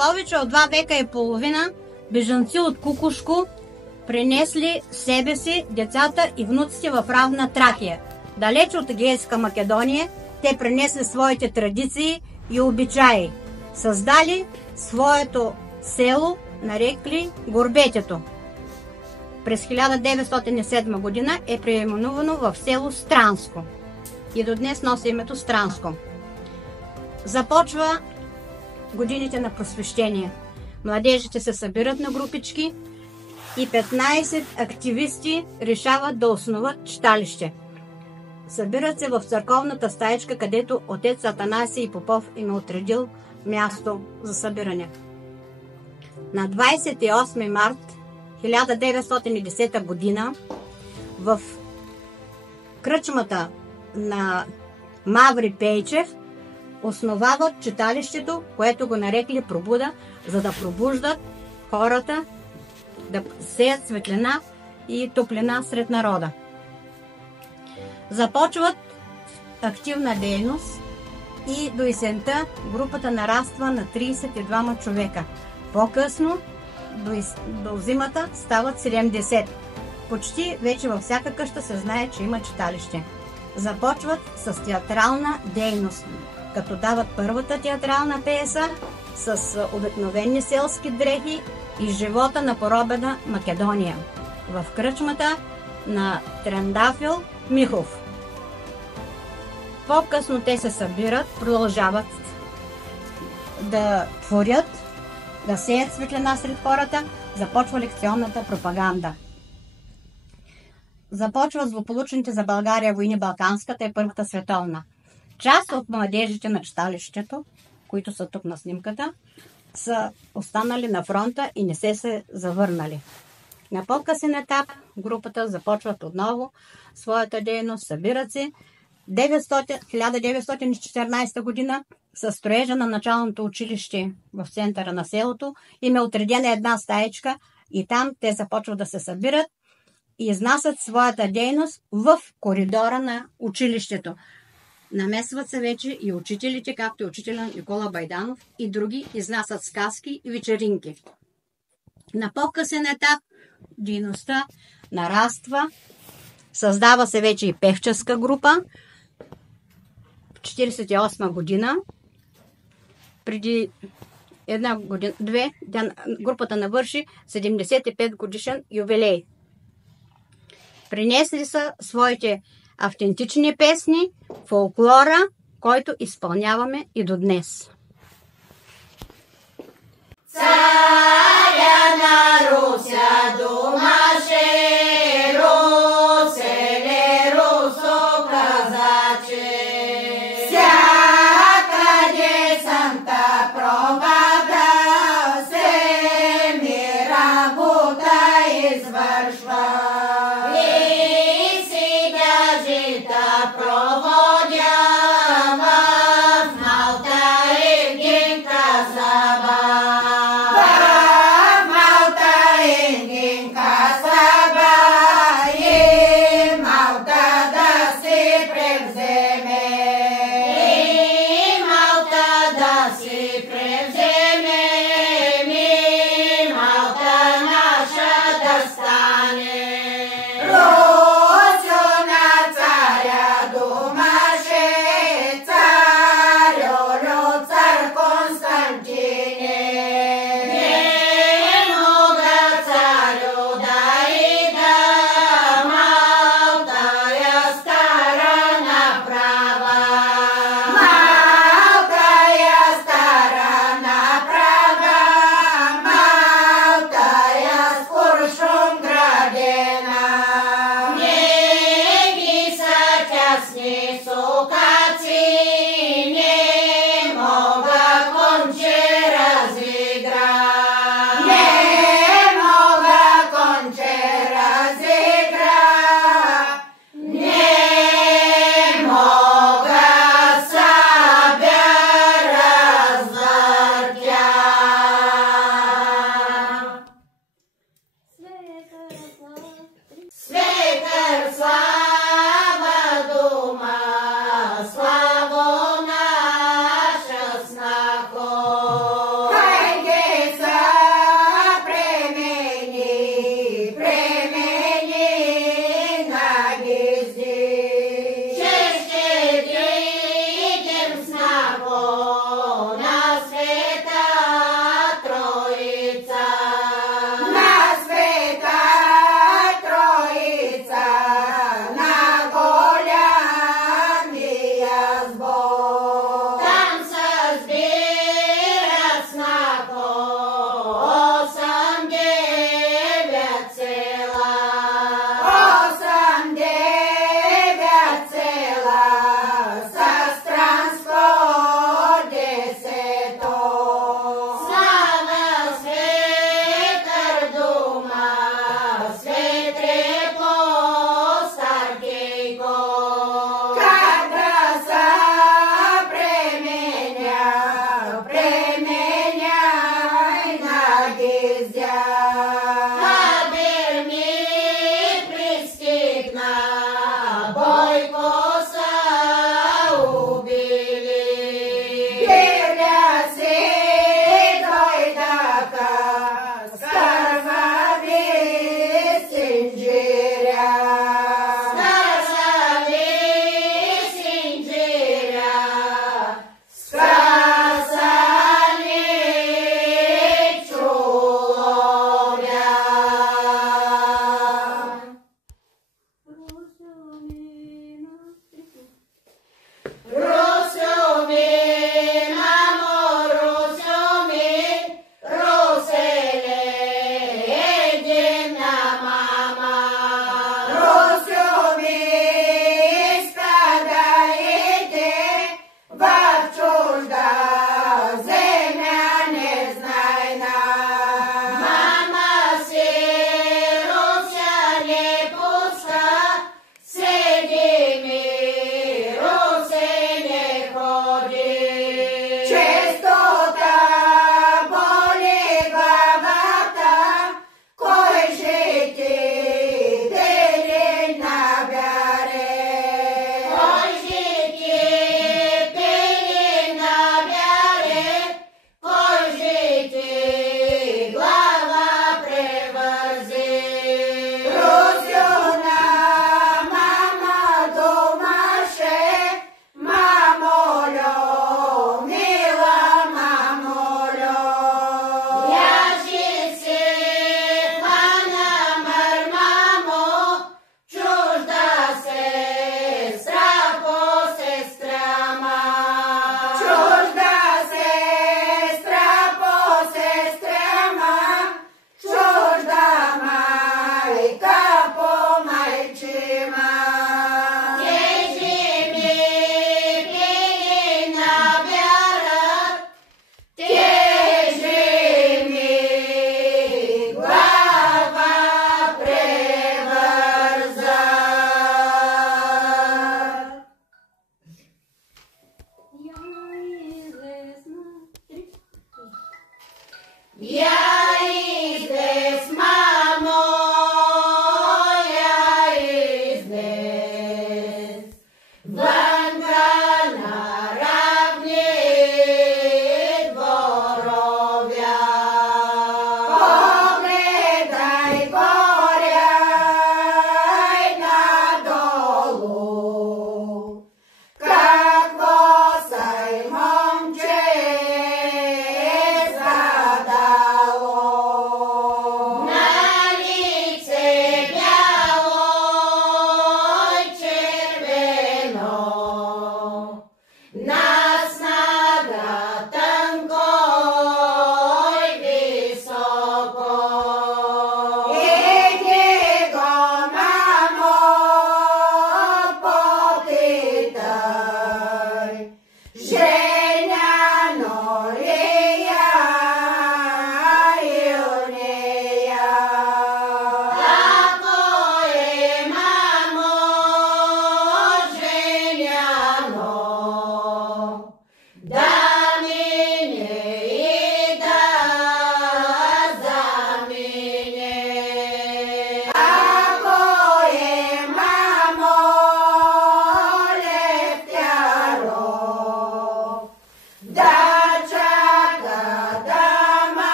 повече от 2 века и половина бежанци от Кукушко принесли себе си, децата и внуците в равна Тракия. Далеч от Егейска Македония, те принесли своите традиции и обичаи. Създали своето село, нарекли Горбетето. През 1907 година е преименувано в село Странско. И до днес носи името Странско. Започва годините на просвещение. Младежите се събират на групички и 15 активисти решават да основат читалище. Събират се в църковната стаечка, където отец Атанасий Попов им е отредил място за събиране. На 28 март 1910 година в кръчмата на Маври Пейчев основават читалището, което го нарекли Пробуда, за да пробуждат хората, да сеят светлина и топлина сред народа. Започват активна дейност и до есента групата нараства на 32 човека. По-късно, до зимата, стават 70. Почти вече във всяка къща се знае, че има читалище. Започват с театрална дейност, като дават първата театрална пиеса с обикновени селски дрехи и живота на поробена Македония в кръчмата на Трендафил Михов. По-късно те се събират, продължават да творят, да сеят светлина сред хората, започва лекционната пропаганда. Започват злополучните за България войни, Балканската и Първата световна. Част от младежите на читалището, които са тук на снимката, са останали на фронта и не се завърнали. На по-късен етап групата започват отново своята дейност, събират се. 1914 година със строежа на началното училище в центъра на селото им е отредена една стаечка и там те започват да се събират и изнасят своята дейност в коридора на училището. Намесват се вече и учителите, както и учителя Никола Байданов и други, изнасят сказки и вечеринки. На по-късен етап дейността нараства, създава се вече и певческа група. В 1948 година, преди една година, две, групата навърши 75 годишен юбилей. Принесли са своите автентични песни, фолклора, който изпълняваме и до днес. Царя на Руся домаше, Руселе, Русо казаче, всякъде Санта пробада се ми работа извършва. Хайде!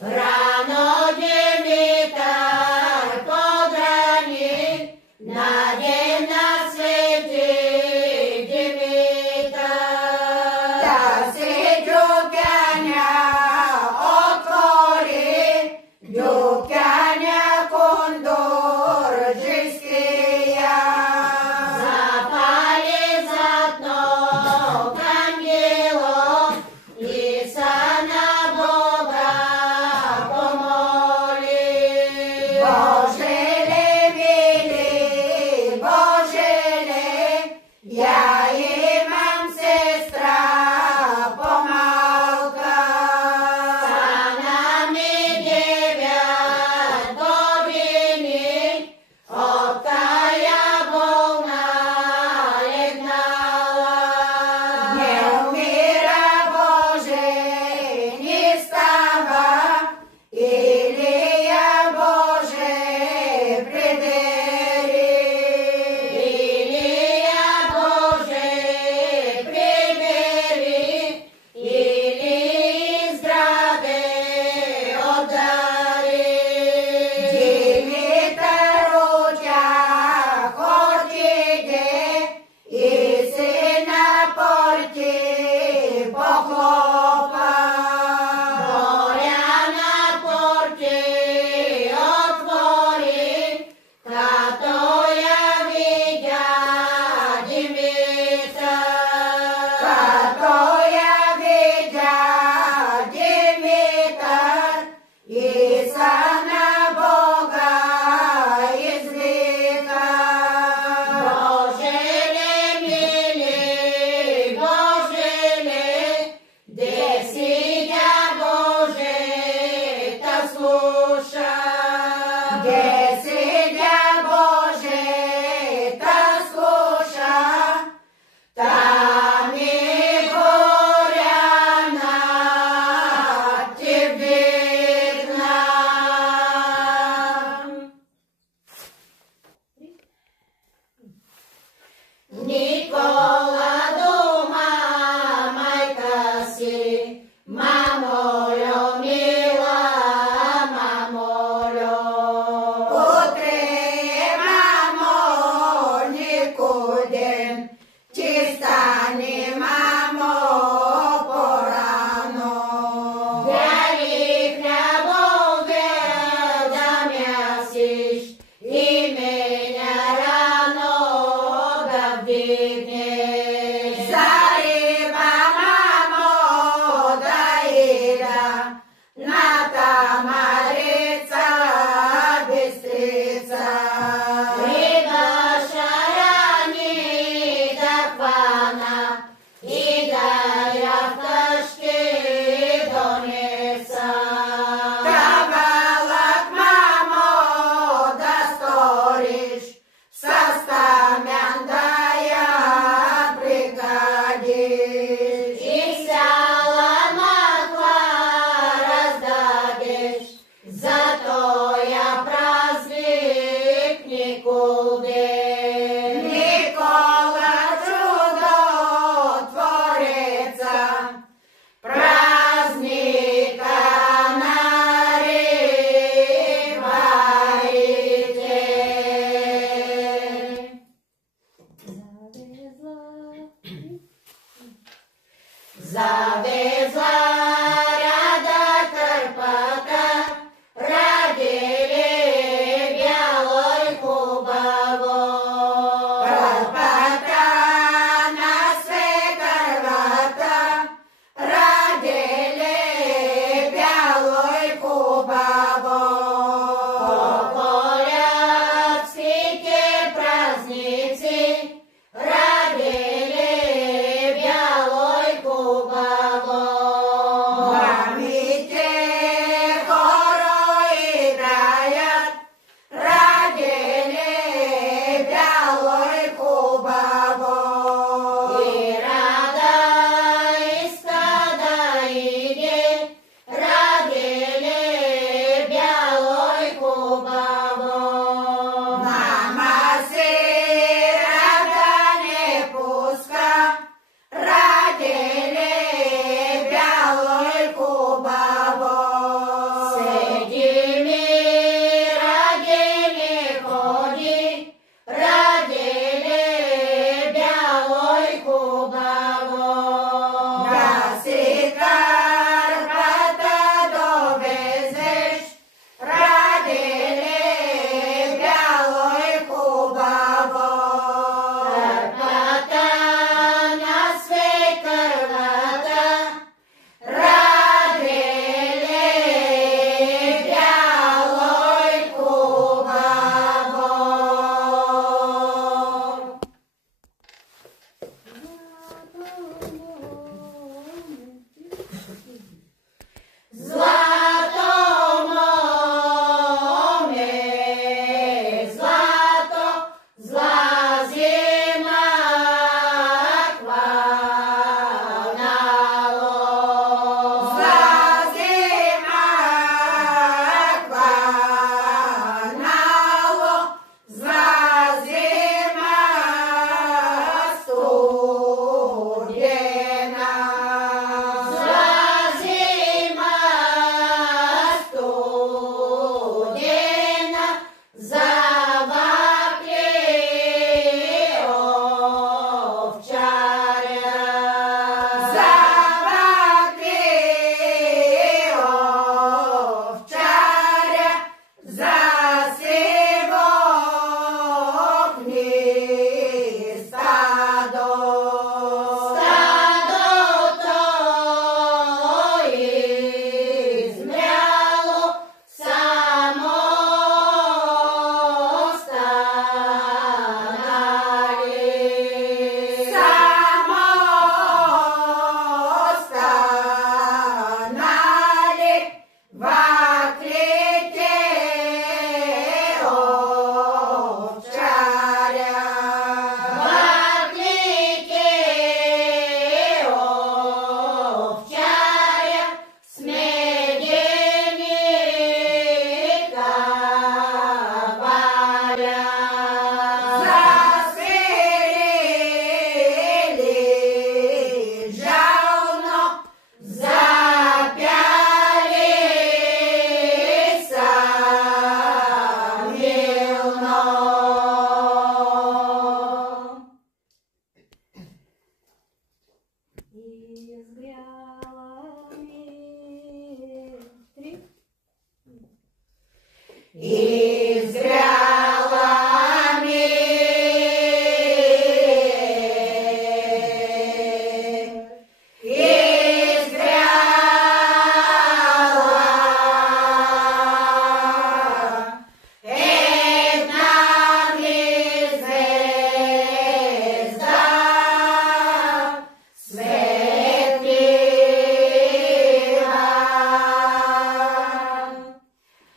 Rano Dimitar, podrani Mamoljo, mila, mamoljo.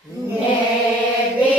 Nebe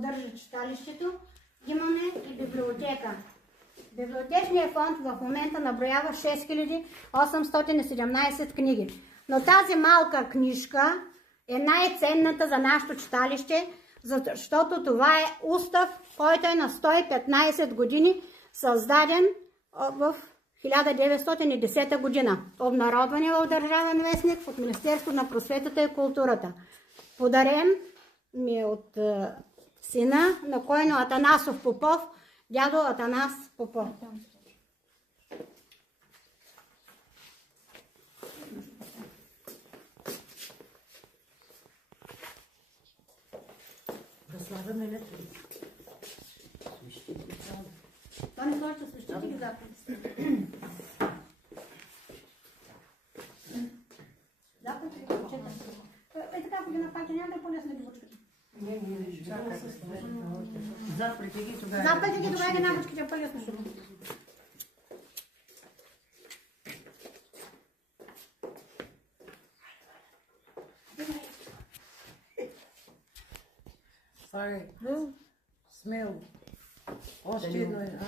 поддържа читалището. Имаме и библиотека. Библиотечният фонд в момента наброява 6817 книги. Но тази малка книжка е най-ценната за нашето читалище, защото това е устав, който е на 115 години, създаден в 1910 година. Обнародване в Държавен вестник от Министерството на просветата и културата. Подарен ми е от сина на Койно Атанасов Попов, дядо Атанас Попов. Да слагаме на това. Това не сложи, че свещите ги заповедите. Заповедите ги прочета. Е така, ако ги напаки, няма да е по-лесно да ги бучкате. Заповедите ги тогава. Заповедите ги тогава ги набучките, по-лесно ще го. Sorry. Смело. Още едно е.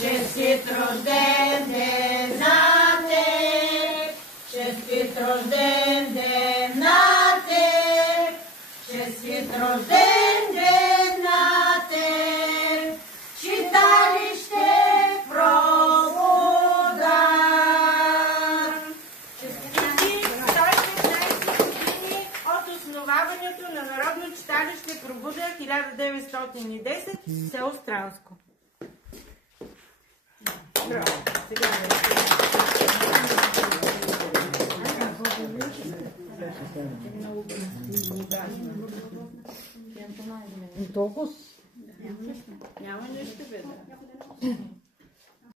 Честит рожден ден на теб, честит рожден ден на теб, честит рожден ден на теб, читалище Пробуда. Честити 115 години от основаването на Народно читалище Пробуда 1910 в село Странско. Толкова. Няма нищо беда.